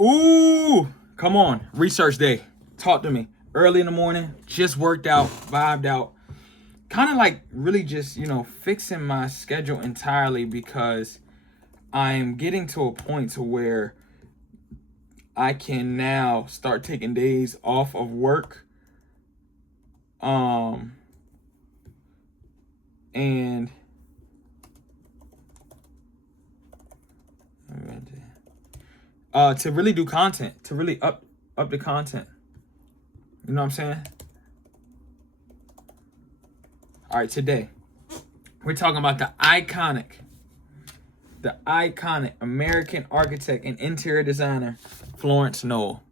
Ooh, come on. Research day. Talk to me. Early in the morning, just worked out, vibed out. Kind of like really just, fixing my schedule entirely because I'm getting to a point to where I can now start taking days off of work. And to really do content, to really up the content. You know what I'm saying? All right, today we're talking about the iconic American architect and interior designer, Florence Knoll.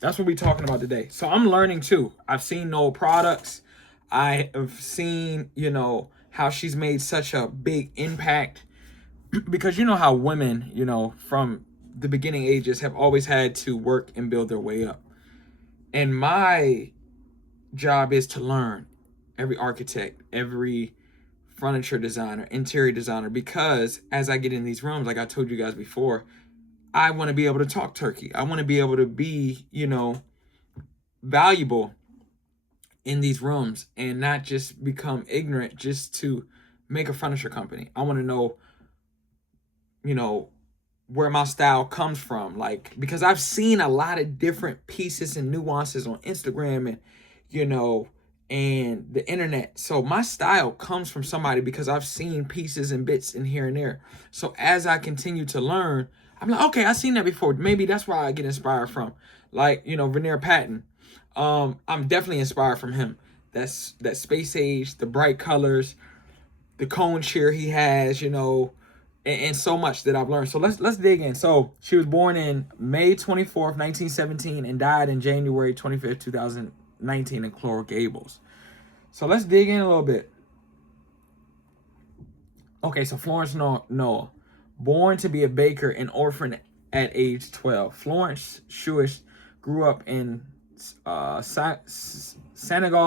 That's what we're talking about today. So I'm learning too. I've seen Knoll products. I have seen, how she's made such a big impact because you know how women, from the beginning ages have always had to work and build their way up. And my job is to learn every architect, every furniture designer, interior designer, because as I get in these rooms, like I told you guys before, I want to be able to talk turkey. I want to be able to be, valuable in these rooms and not just become ignorant just to make a furniture company. I want to know, where my style comes from. Like, because I've seen a lot of different pieces and nuances on Instagram and the internet. So my style comes from somebody because I've seen pieces and bits in here and there. So as I continue to learn, I'm like, okay, I've seen that before. Maybe that's where I get inspired from. Like, Veneer Patton. I'm definitely inspired from him. That's that space age, the bright colors, the cone chair he has, and so much that I've learned. So let's dig in. So she was born in May 24th, 1917, and died in January 25th, 2019 in Coral Gables. So let's dig in a little bit. Okay, so Florence Knoll, born to be a baker and orphan at age 12. Florence Shuish grew up in Saginaw,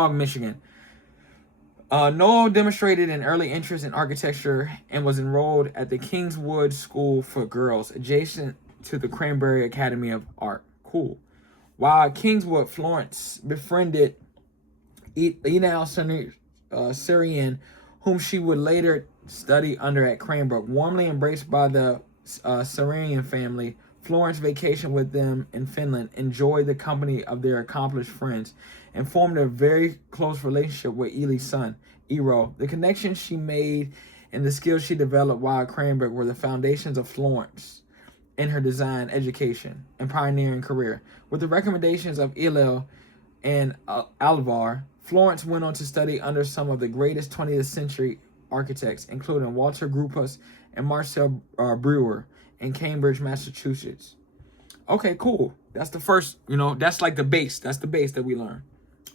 Michigan. Knoll demonstrated an early interest in architecture and was enrolled at the Kingswood School for Girls, adjacent to the Cranberry Academy of Art. Cool. While at Kingswood, Florence befriended Enal Syrian, whom she would later study under at Cranbrook. Warmly embraced by the Syrian family, Florence vacationed with them in Finland, enjoyed the company of their accomplished friends, and formed a very close relationship with Ely's son, Eero. The connections she made and the skills she developed while at Cranbrook were the foundations of Florence in her design, education, and pioneering career. With the recommendations of Elo and Alvar, Florence went on to study under some of the greatest 20th century architects, including Walter Gropius and Marcel Breuer in Cambridge, Massachusetts. Okay, cool. That's the first, that's like the base. That's the base that we learn.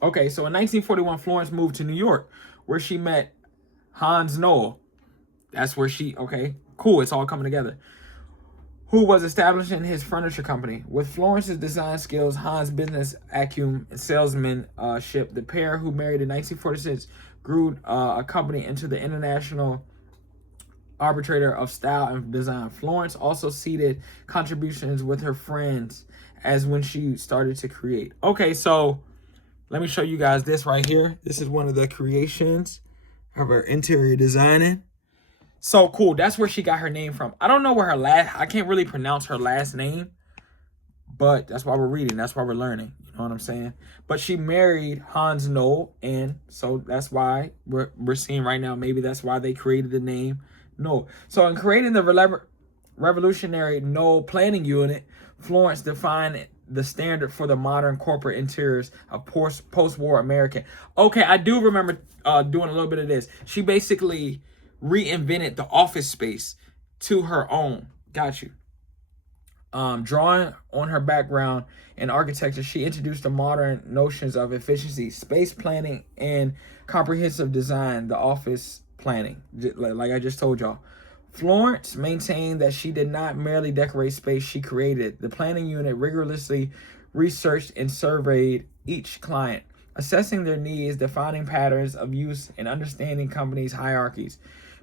Okay, so in 1941, Florence moved to New York, where she met Hans Knoll. That's where okay, cool. It's all coming together. Who was establishing his furniture company. With Florence's design skills, Hans' business acumen, and salesmanship, the pair, who married in 1946, grew a company into the international arbitrator of style and design. Florence also seeded contributions with her friends as when she started to create. Okay, so let me show you guys this right here. This is one of the creations of her interior designing. So cool. That's where she got her name from. I don't know where I can't really pronounce her last name, but that's why we're reading. That's why we're learning. You know what I'm saying? But she married Hans Knoll, and so that's why we're seeing right now. Maybe that's why they created the name Knoll. So in creating the revolutionary Knoll planning unit, Florence defined the standard for the modern corporate interiors of post-war American. Okay, I do remember doing a little bit of this. She basically reinvented the office space to her own. Got you. Drawing on her background in architecture, she introduced the modern notions of efficiency, space planning, and comprehensive design, the office planning, like I just told y'all. Florence maintained that she did not merely decorate space, she created. The planning unit rigorously researched and surveyed each client, assessing their needs, defining patterns of use, and understanding companies' hierarchies.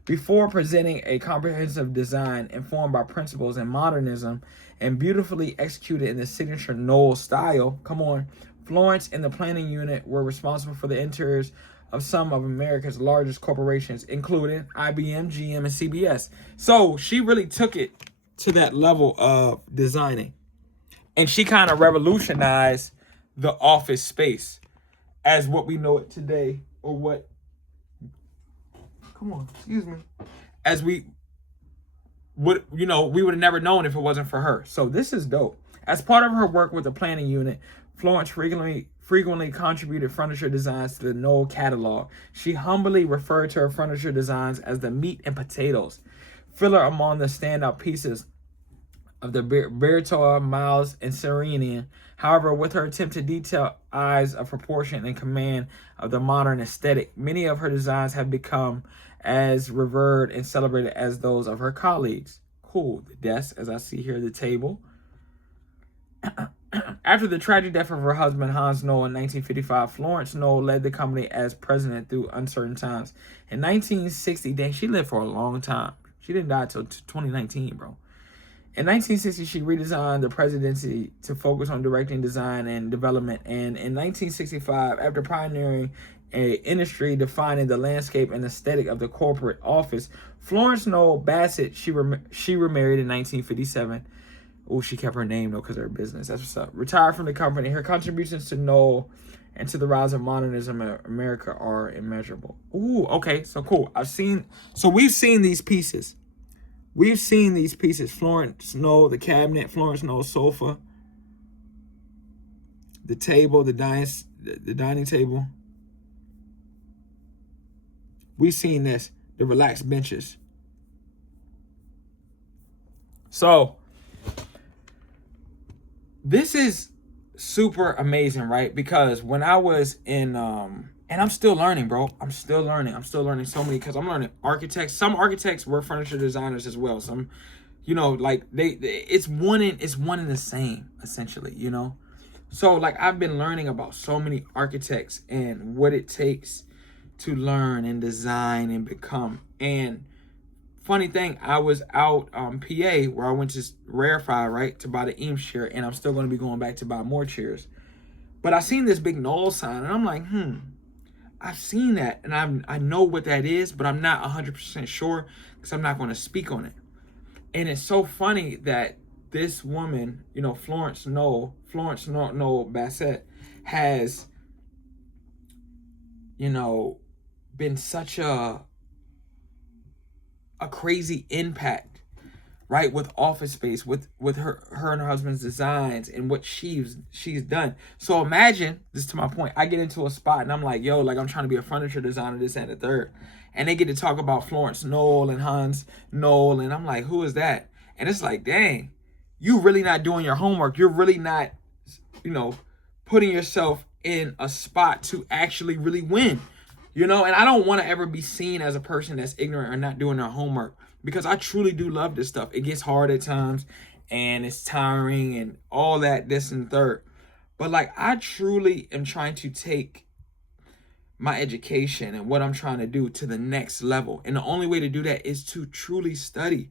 Before presenting a comprehensive design informed by principles in modernism and beautifully executed in the signature Knoll style, come on, Florence and the planning unit were responsible for the interiors of some of America's largest corporations, including IBM, GM, and CBS. So she really took it to that level of designing. And she kind of revolutionized the office space as what we know it today, or what, come on, excuse me, as we would, we would have never known if it wasn't for her. So this is dope. As part of her work with the planning unit, Florence frequently contributed furniture designs to the Knoll catalog. She humbly referred to her furniture designs as the meat and potatoes, filler among the standout pieces of the Berthold, Miles, and Serenian. However, with her attempt to detail eyes of proportion and command of the modern aesthetic, many of her designs have become as revered and celebrated as those of her colleagues. Cool. The desk, as I see here, the table. After the tragic death of her husband, Hans Knoll, in 1955, Florence Knoll led the company as president through uncertain times. In 1960, dang, she lived for a long time. She didn't die until 2019, bro. In 1960, she redesigned the presidency to focus on directing design and development. And in 1965, after pioneering an industry defining the landscape and aesthetic of the corporate office, Florence Knoll Bassett, she remarried in 1957. Oh, she kept her name, though, because of her business. That's what's up. Retired from the company. Her contributions to Knoll and to the rise of modernism in America are immeasurable. Ooh, okay, so cool. We've seen these pieces. We've seen these pieces. Florence Knoll, the cabinet, Florence Knoll sofa, the table, the dining table. We've seen this, the relaxed benches. So this is super amazing, right? Because when I was in and I'm still learning, bro. I'm still learning so many, because I'm learning architects. Some architects were furniture designers as well. Some, like it's one in the same, essentially, So like I've been learning about so many architects and what it takes to learn and design and become. And funny thing, I was out PA where I went to Rarefy, right, to buy the Eames chair, and I'm still going to be going back to buy more chairs. But I seen this big Knoll sign, and I'm like, I've seen that, and I know what that is, but I'm not 100% sure, because I'm not going to speak on it. And it's so funny that this woman, Florence Knoll Bassett, has, been such a crazy impact, right, with office space, with her and her husband's designs and what she's done. So imagine, this to my point, I get into a spot and I'm like, yo, like I'm trying to be a furniture designer, this and the third, and they get to talk about Florence Knoll and Hans Knoll, and I'm like, who is that? And it's like, dang, you really not doing your homework. You're really not, putting yourself in a spot to actually really win. And I don't want to ever be seen as a person that's ignorant or not doing their homework, because I truly do love this stuff. It gets hard at times and it's tiring and all that, this and third. But like, I truly am trying to take my education and what I'm trying to do to the next level. And the only way to do that is to truly study.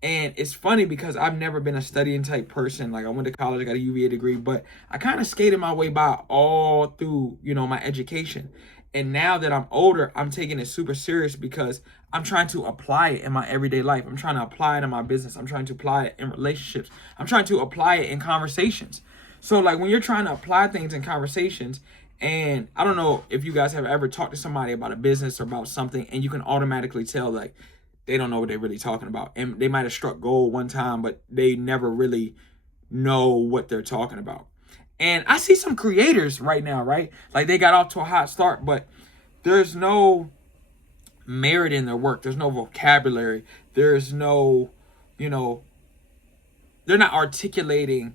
And it's funny because I've never been a studying type person. Like I went to college, I got a UVA degree, but I kind of skated my way by all through, my education. And now that I'm older, I'm taking it super serious because I'm trying to apply it in my everyday life. I'm trying to apply it in my business. I'm trying to apply it in relationships. I'm trying to apply it in conversations. So like when you're trying to apply things in conversations, and I don't know if you guys have ever talked to somebody about a business or about something, and you can automatically tell like they don't know what they're really talking about. And they might have struck gold one time, but they never really know what they're talking about. And I see some creators right now, right? Like they got off to a hot start, but there's no merit in their work. There's no vocabulary. There's no, they're not articulating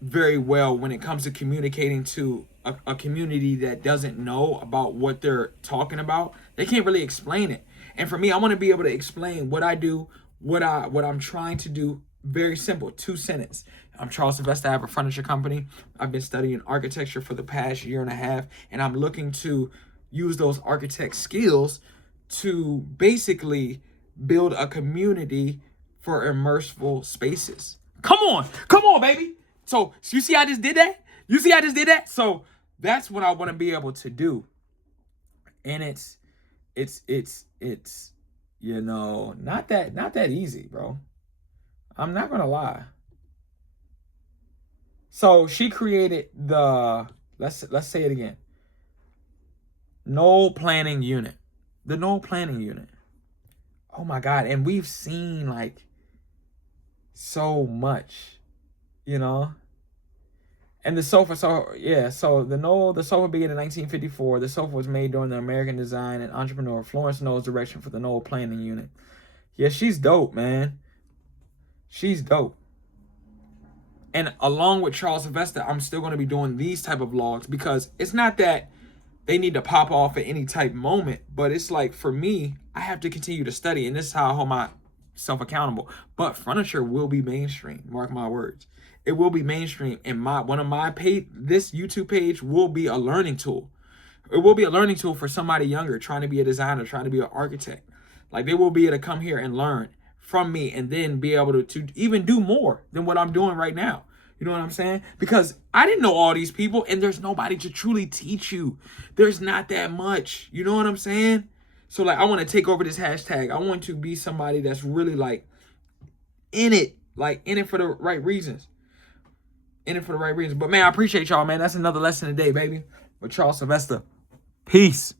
very well when it comes to communicating to a community that doesn't know about what they're talking about. They can't really explain it. And for me, I want to be able to explain what I do, what I'm trying to do. Very simple, 2 sentences. I'm CHARLESSYLVESTA. I have a furniture company. I've been studying architecture for the past 1.5 years, and I'm looking to use those architect skills to basically build a community for immersive spaces. Come on, baby. So you see I just did that? You see I just did that? So that's what I want to be able to do. And it's you know, not that easy, bro. I'm not gonna lie. So she created the, let's say it again, Knoll Planning Unit. The Knoll Planning Unit. Oh my God. And we've seen like so much, you know. And the sofa, so the sofa began in 1954. The sofa was made during the American design and entrepreneur Florence Knoll's direction for the Knoll Planning Unit. Yeah, she's dope, man. She's dope. And along with CHARLESSYLVESTA, I'm still going to be doing these type of vlogs, because it's not that they need to pop off at any type moment, but it's like, for me, I have to continue to study, and this is how I hold myself accountable. But furniture will be mainstream, mark my words. It will be mainstream, and this YouTube page will be a learning tool. It will be a learning tool for somebody younger trying to be a designer, trying to be an architect. Like, they will be able to come here and learn from me, and then be able to even do more than what I'm doing right now. You know what I'm saying? Because I didn't know all these people, and there's nobody to truly teach you. There's not that much. You know what I'm saying? So like, I want to take over this hashtag. I want to be somebody that's really like in it for the right reasons. In it for the right reasons. But man, I appreciate y'all, man. That's another lesson today, baby. With CHARLESSYLVESTA. Peace.